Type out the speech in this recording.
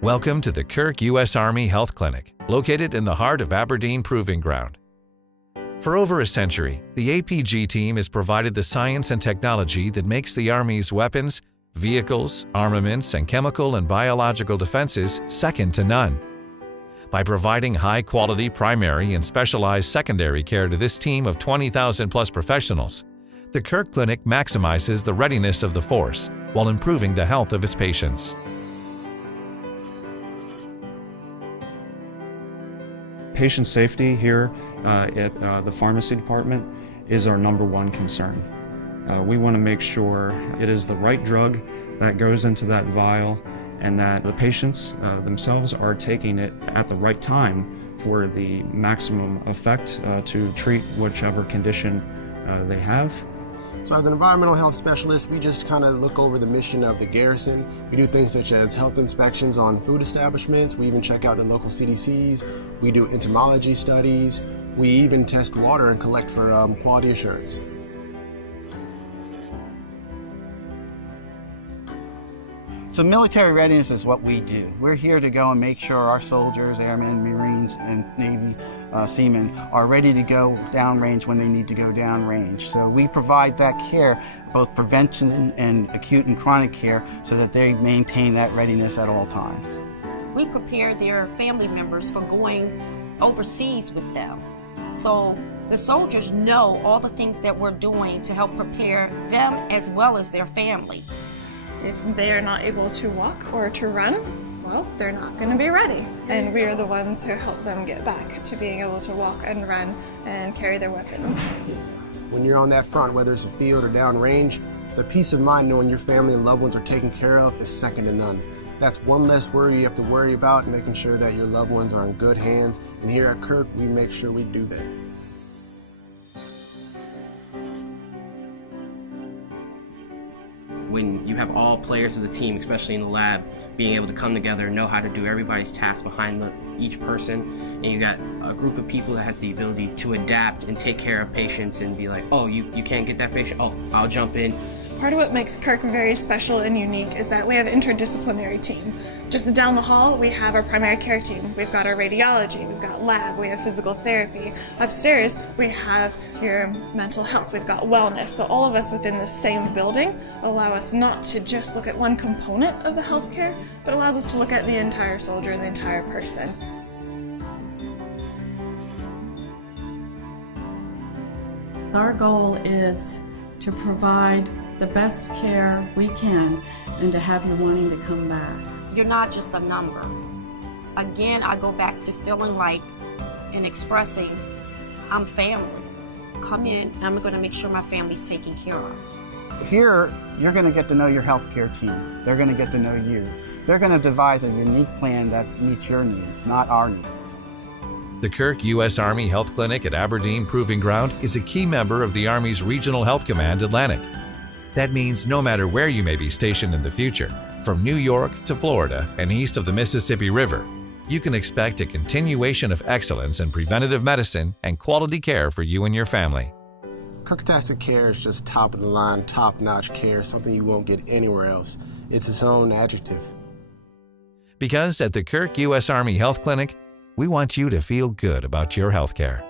Welcome to the Kirk U.S. Army Health Clinic, located in the heart of Aberdeen Proving Ground. For over a century, the APG team has provided the science and technology that makes the Army's weapons, vehicles, armaments, and chemical and biological defenses second to none. By providing high-quality primary and specialized secondary care to this team of 20,000-plus professionals, the Kirk Clinic maximizes the readiness of the force while improving the health of its patients. Patient safety here at the pharmacy department is our #1 concern. We want to make sure it is the right drug that goes into that vial and that the patients themselves are taking it at the right time for the maximum effect to treat whichever condition they have. So as an environmental health specialist, we just kind of look over the mission of the garrison. We do things such as health inspections on food establishments. We even check out the local CDCs. We do entomology studies. We even test water and collect for quality assurance. So military readiness is what we do. We're here to go and make sure our soldiers, airmen, Marines, and Navy seamen are ready to go downrange when they need to go downrange. So we provide that care, both prevention and acute and chronic care, so that they maintain that readiness at all times. We prepare their family members for going overseas with them. So the soldiers know all the things that we're doing to help prepare them as well as their family. If they are not able to walk or to run, well, they're not going to be ready. And we are the ones who help them get back to being able to walk and run and carry their weapons. When you're on that front, whether it's a field or downrange, the peace of mind knowing your family and loved ones are taken care of is second to none. That's one less worry you have to worry about, making sure that your loved ones are in good hands. And here at Kirk, we make sure we do that. When you have all players of the team, especially in the lab, being able to come together and know how to do everybody's task behind each person, and you got a group of people that has the ability to adapt and take care of patients and be like, oh, you can't get that patient? Oh, I'll jump in. Part of what makes Kirk very special and unique is that we have an interdisciplinary team. Just down the hall, we have our primary care team. We've got our radiology, we've got lab, we have physical therapy. Upstairs, we have your mental health, we've got wellness. So all of us within the same building allow us not to just look at one component of the healthcare, but allows us to look at the entire soldier and the entire person. Our goal is to provide the best care we can and to have you wanting to come back. You're not just a number. Again, I go back to feeling like and expressing, I'm family. Come in, and I'm going to make sure my family's taken care of. Here, you're going to get to know your healthcare team. They're going to get to know you. They're going to devise a unique plan that meets your needs, not our needs. The Kirk U.S. Army Health Clinic at Aberdeen Proving Ground is a key member of the Army's Regional Health Command Atlantic. That means no matter where you may be stationed in the future, from New York to Florida and east of the Mississippi River, you can expect a continuation of excellence in preventative medicine and quality care for you and your family. Kirktastic care is just top of the line, top-notch care, something you won't get anywhere else. It's its own adjective. Because at the Kirk U.S. Army Health Clinic, we want you to feel good about your health care.